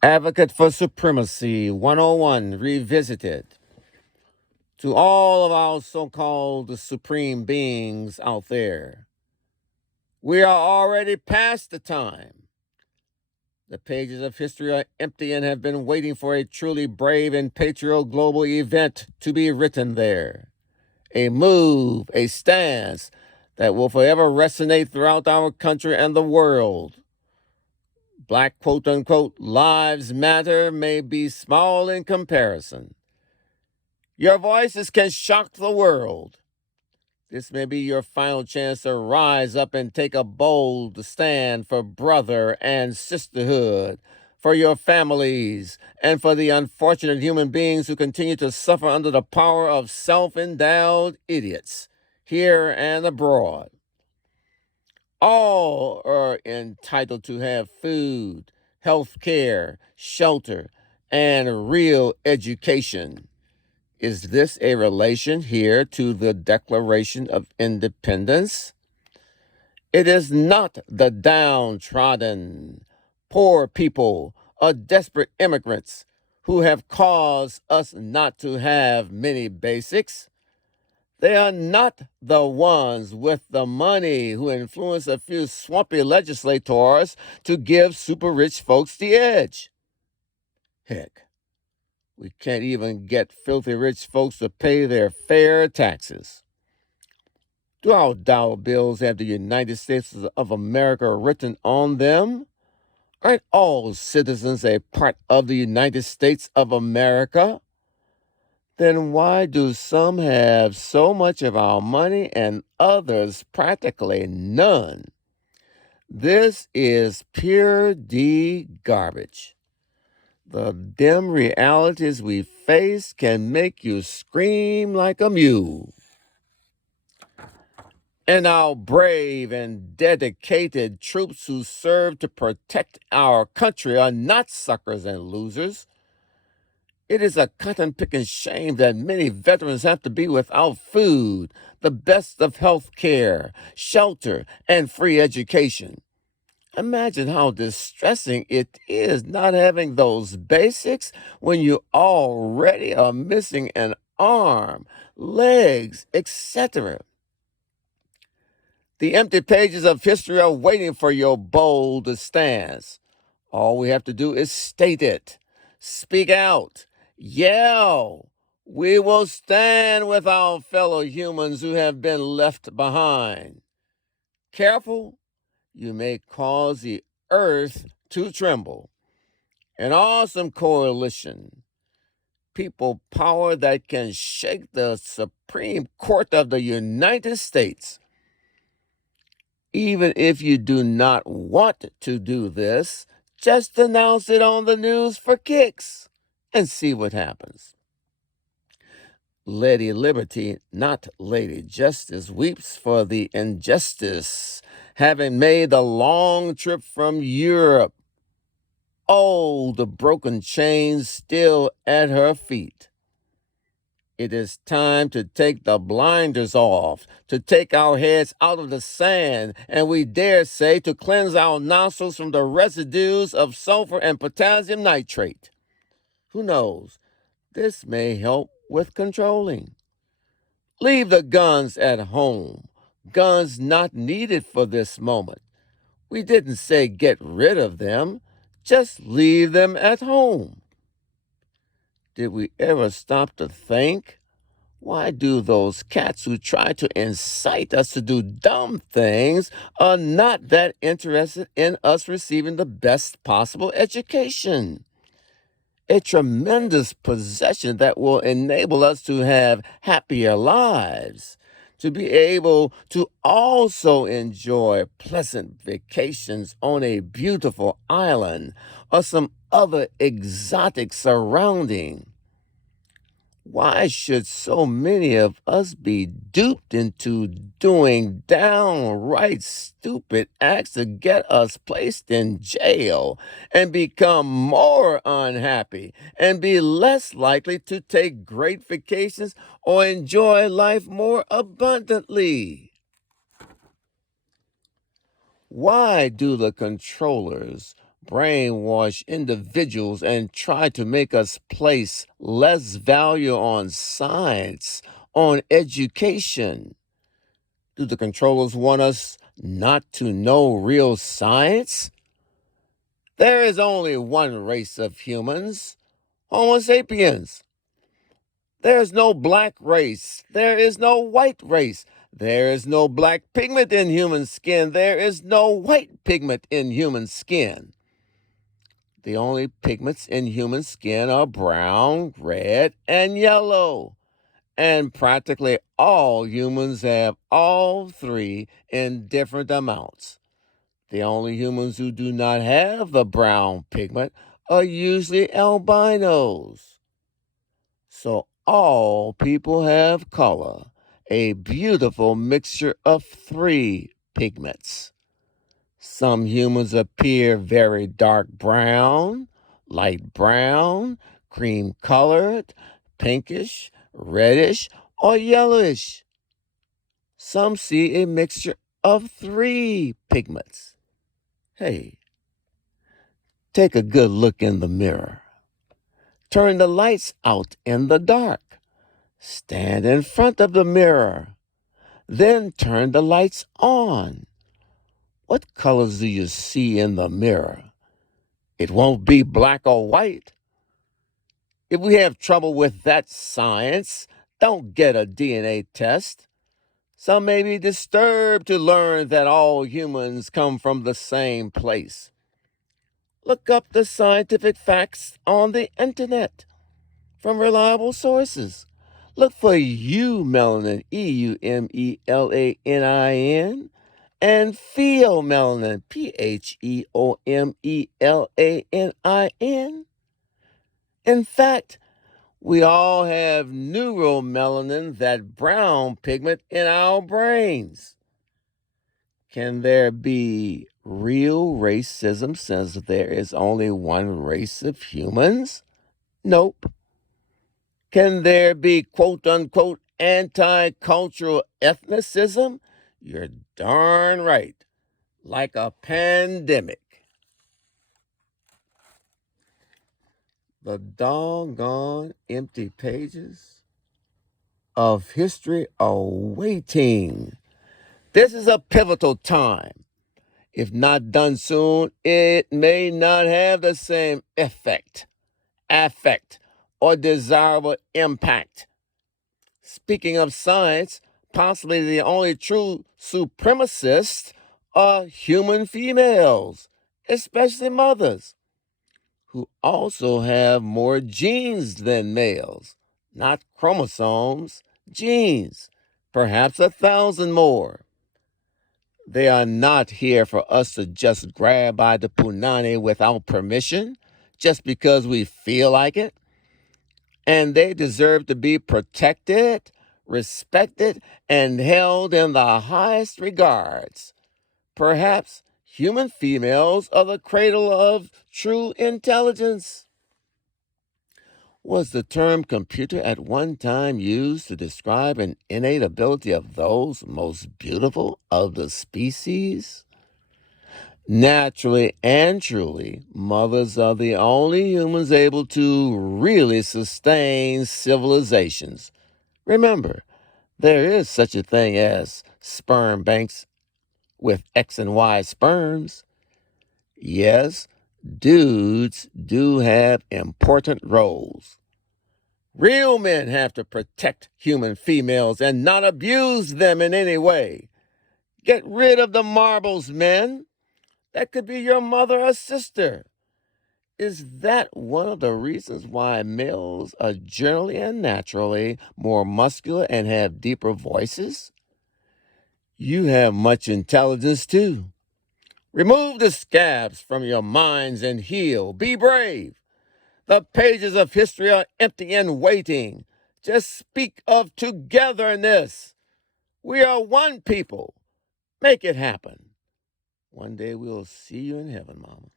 Advocate for Supremacy 101 Revisited. To all of our so called supreme beings out there, we are already past the time. The pages of history are empty and have been waiting for a truly brave and patriotic global event to be written there. A move, a stance that will forever resonate throughout our country and the world. Black quote unquote lives matter may be small in comparison. Your voices can shock the world. This may be your final chance to rise up and take a bold stand for brother and sisterhood, for your families, and for the unfortunate human beings who continue to suffer under the power of self-endowed idiots, here and abroad. All are entitled to have food, health care, shelter, and real education. Is this a relation here to the Declaration of Independence? It is not the downtrodden, poor people, or desperate immigrants who have caused us not to have many basics. They are not the ones with the money who influence a few swampy legislators to give super rich folks the edge. Heck, we can't even get filthy rich folks to pay their fair taxes. Do our dollar bills have the United States of America written on them? Aren't all citizens a part of the United States of America? Then why do some have so much of our money and others practically none? This is pure D garbage. The dim realities we face can make you scream like a mule. And our brave and dedicated troops who serve to protect our country are not suckers and losers. It is a cotton picking shame that many veterans have to be without food, the best of health care, shelter, and free education. Imagine how distressing it is not having those basics when you already are missing an arm, legs, etc. The empty pages of history are waiting for your bold stance. All we have to do is state it, speak out, yell. We will stand with our fellow humans who have been left behind. Careful, you may cause the earth to tremble. An awesome coalition, people power that can shake the Supreme Court of the United States. Even if you do not want to do this, just announce it on the news for kicks and see what happens. Lady Liberty, not Lady Justice, weeps for the injustice, having made the long trip from Europe. Oh, the broken chains still at her feet. It is time to take the blinders off, to take our heads out of the sand, and we dare say to cleanse our nostrils from the residues of sulfur and potassium nitrate. Who knows? This may help with controlling. Leave the guns at home. Guns not needed for this moment. We didn't say get rid of them, just leave them at home. Did we ever stop to think? Why do those cats who try to incite us to do dumb things are not that interested in us receiving the best possible education? A tremendous possession that will enable us to have happier lives, to be able to also enjoy pleasant vacations on a beautiful island or some other exotic surrounding. Why should so many of us be duped into doing downright stupid acts to get us placed in jail and become more unhappy and be less likely to take great vacations or enjoy life more abundantly? Why do the controllers brainwash individuals and try to make us place less value on science, on education? Do the controllers want us not to know real science? There is only one race of humans, Homo sapiens. There is no black race. There is no white race. There is no black pigment in human skin. There is no white pigment in human skin. The only pigments in human skin are brown, red, and yellow. And practically all humans have all three in different amounts. The only humans who do not have the brown pigment are usually albinos. So all people have color, a beautiful mixture of three pigments. Some humans appear very dark brown, light brown, cream colored, pinkish, reddish, or yellowish. Some see a mixture of three pigments. Hey, take a good look in the mirror. Turn the lights out in the dark. Stand in front of the mirror. Then turn the lights on. What colors do you see in the mirror? It won't be black or white. If we have trouble with that science, don't get a DNA test. Some may be disturbed to learn that all humans come from the same place. Look up the scientific facts on the internet from reliable sources. Look for eumelanin, eumelanin, and pheomelanin, pheomelanin. In fact, we all have neuromelanin, that brown pigment in our brains. Can there be real racism since there is only one race of humans? Nope. Can there be quote unquote anti-cultural ethnicism? You're darn right. Like a pandemic. The doggone empty pages of history are waiting. This is a pivotal time. If not done soon, it may not have the same effect, affect, or desirable impact. Speaking of science, possibly the only true supremacists are human females, especially mothers, who also have more genes than males, not chromosomes, genes, perhaps 1,000 more. They are not here for us to just grab by the punani without permission, just because we feel like it. And they deserve to be protected, respected, and held in the highest regards. Perhaps human females are the cradle of true intelligence. Was the term computer at one time used to describe an innate ability of those most beautiful of the species? Naturally and truly, mothers are the only humans able to really sustain civilizations. Remember, there is such a thing as sperm banks with X and Y sperms. Yes, dudes do have important roles. Real men have to protect human females and not abuse them in any way. Get rid of the marbles, men. That could be your mother or sister. Is that one of the reasons why males are generally and naturally more muscular and have deeper voices? You have much intelligence too. Remove the scabs from your minds and heal. Be brave. The pages of history are empty and waiting. Just speak of togetherness. We are one people. Make it happen. One day we'll see you in heaven, Mama.